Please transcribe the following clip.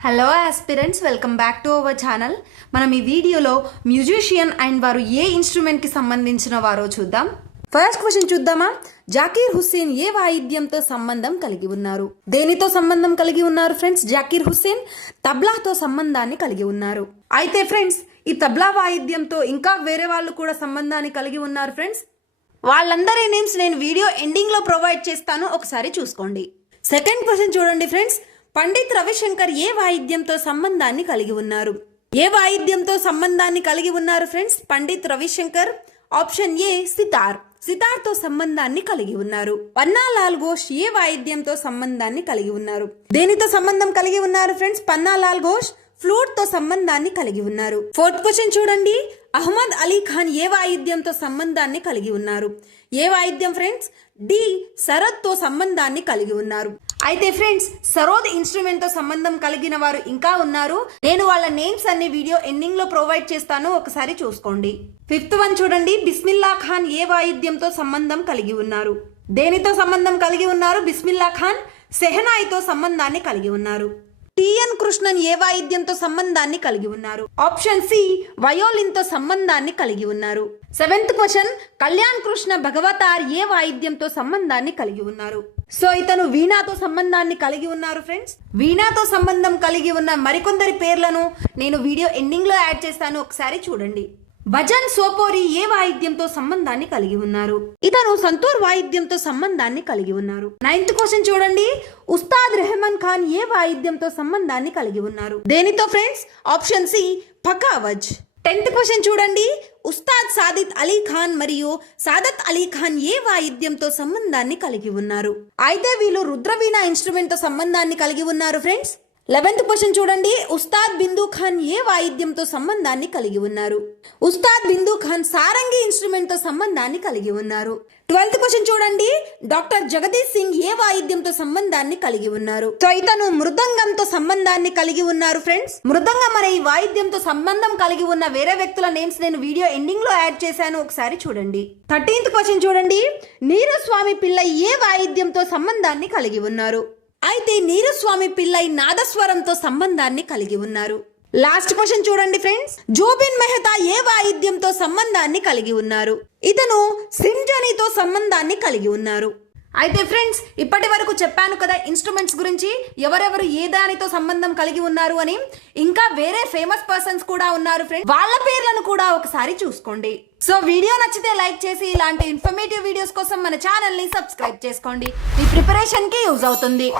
Hello aspirants, welcome back to our channel. మనం ఈ వీడియోలో మ్యూజిషియన్ అండ్ వారు ఏ ఇన్స్ట్రుమెంట్ కి సంబంధించిన వారో చూద్దాం. ఫస్ట్ క్వశ్చన్ చూద్దామా. జాకీర్ హుస్సేన్ ఏ వాయిద్యంతో సంబంధం కలిగి ఉన్నారు? దేనితో సంబంధం కలిగి ఉన్నారు ఫ్రెండ్స్? జాకీర్ హుస్సేన్ తబ్లాతో సంబంధాన్ని కలిగి ఉన్నారు. అయితే ఫ్రెండ్స్, ఈ తబ్లా వాయిద్యంతో ఇంకా వేరే వాళ్ళు కూడా సంబంధాన్ని కలిగి ఉన్నారు ఫ్రెండ్స్. వాళ్ళందరి నేమ్స్ నేను వీడియో ఎండింగ్ లో ప్రొవైడ్ చేస్తాను, ఒకసారి చూసుకోండి. సెకండ్ క్వశ్చన్ చూడండి ఫ్రెండ్స్. పండిత్ రవిశంకర్ ఏ వాయిద్యంతో సంబంధాన్ని కలిగి ఉన్నారు? ఏ వాయిద్యంతో సంబంధాన్ని కలిగి ఉన్నారు friends? Pandit Ravi Shankar option A sitar. Sitar తో సంబంధాన్ని కలిగి ఉన్నారు. పన్నాలాల్ ఘోష్ ఏ వాయిద్యంతో సంబంధాన్ని కలిగి ఉన్నారు? దేనితో సంబంధం కలిగి ఉన్నారు ఫ్రెండ్స్? పన్నాలాల్ ఘోష్ ఫ్లూట్ తో సంబంధాన్ని కలిగి ఉన్నారు. ఫోర్త్ క్వశ్చన్ చూడండి. అహ్మద్ అలీ ఖాన్ ఏ వాయిద్యంతో సంబంధాన్ని కలిగి ఉన్నారు? ఏ వాయిద్యం ఫ్రెండ్స్? డి సరద్ తో సంబంధాన్ని కలిగి ఉన్నారు. అయితే ఫ్రెండ్స్, సరోద్ ఇన్స్ట్రుమెంట్ తో సంబంధం కలిగిన వారు ఇంకా ఉన్నారు. నేను వాళ్ళ నేమ్స్ అన్ని వీడియో ఎండింగ్ లో ప్రొవైడ్ చేస్తాను, ఒకసారి చూసుకోండి. ఫిఫ్త్ వన్ చూడండి. బిస్మిల్లా ఖాన్ ఏ వాయిద్యంతో సంబంధం కలిగి ఉన్నారు? దేనితో సంబంధం కలిగి ఉన్నారు? బిస్మిల్లా ఖాన్ సెహనాయితో సంబంధాన్ని కలిగి ఉన్నారు. టిఎన్ కృష్ణన్ ఏ వాయిద్యంతో సంబంధాన్ని కలిగి ఉన్నారు? ఆప్షన్ సి వయోలిన్ తో సంబంధాన్ని కలిగి ఉన్నారు. Seventh question. కళ్యాణ్ కృష్ణ భగవతార్ ఏ వాయిద్యంతో సంబంధాన్ని కలిగి ఉన్నారు? సో ఇతను వీణాతో సంబంధాన్ని కలిగి ఉన్నారు ఫ్రెండ్స్. వీణాతో సంబంధం కలిగి ఉన్న మరికొందరి పేర్లను నేను వీడియో ఎండింగ్ లో యాడ్ చేస్తాను, ఒకసారి చూడండి. భజన్ సోపోరి ఏ వాయిద్యంతో సంబంధాన్ని కలిగి ఉన్నారు? ఇతను సంతూర్ వాయిద్యంతో సంబంధాన్ని కలిగి ఉన్నారు. నైన్త్ క్వశ్చన్ చూడండి. ఉస్తాద్ రెహమాన్ ఖాన్ ఏ వాయిద్యంతో సంబంధాన్ని కలిగి ఉన్నారు? దేనితో friends? Option C pakhawaj. 10th question చూడండి. ఉస్తాద్ సాదిత్ అలీ ఖాన్ మరియు సాదత్ అలీ ఖాన్ ఏ వాయిద్యంతో సంబంధాన్ని కలిగి ఉన్నారు? అయితే వీళ్ళు రుద్రవీణ ఇన్స్ట్రుమెంట్ తో సంబంధాన్ని కలిగి ఉన్నారు ఫ్రెండ్స్. 11th క్వశ్చన్ చూడండి. ఉస్తాద్ బిందు ఖాన్ ఏ వాయిద్యంతో సంబంధాన్ని కలిగి ఉన్నారు? ఉస్తాద్ బిందు ఖాన్ సారంగి ఇన్స్ట్రుమెంట్ తో సంబంధాన్ని కలిగి ఉన్నారు. 12th క్వశ్చన్ చూడండి. డాక్టర్ జగదీష్ సింగ్ ఏ వాయిద్యంతో సంబంధాన్ని కలిగి ఉన్నారు? సో ఇతను మృదంగంతో సంబంధాన్ని కలిగి ఉన్నారు ఫ్రెండ్స్. మృదంగం అనే ఈ వాయిద్యంతో సంబంధం కలిగి ఉన్న వేరే వ్యక్తుల నేమ్స్ నేను వీడియో ఎండింగ్ లో యాడ్ చేశాను, ఒకసారి చూడండి. 13th క్వశ్చన్ చూడండి. నీరుస్వామి పిల్లై ఏ వాయిద్యంతో సంబంధాన్ని కలిగి ఉన్నారు? అయితే నీరుస్వామి పిల్లై నాదస్వరంతో సంబంధాన్ని కలిగి ఉన్నారు. లాస్ట్ క్వశ్చన్ చూడండి ఫ్రెండ్స్. జోబిన్ మెహతా ఏ వాయిద్యంతో సంబంధాన్ని కలిగి ఉన్నారు? ఇతను సింజనీతో సంబంధాన్ని కలిగి ఉన్నారు. అయితే ఫ్రెండ్స్, ఇప్పటి వరకు చెప్పాను కదా ఇన్స్ట్రుమెంట్స్ గురించి, ఎవరెవరు ఏ దానితో సంబంధం కలిగి ఉన్నారు అని. ఇంకా వేరే ఫేమస్ పర్సన్స్ కూడా ఉన్నారు ఫ్రెండ్స్, వాళ్ళ పేర్లను కూడా ఒకసారి చూసుకోండి. సో వీడియో నచ్చితే లైక్ చేసి ఇలాంటి ఇన్ఫర్మేటివ్ వీడియోస్ కోసం మన ఛానల్ ని సబ్స్క్రైబ్ చేసుకోండి. మీ ప్రిపరేషన్ కి యూజ్ అవుతుంది.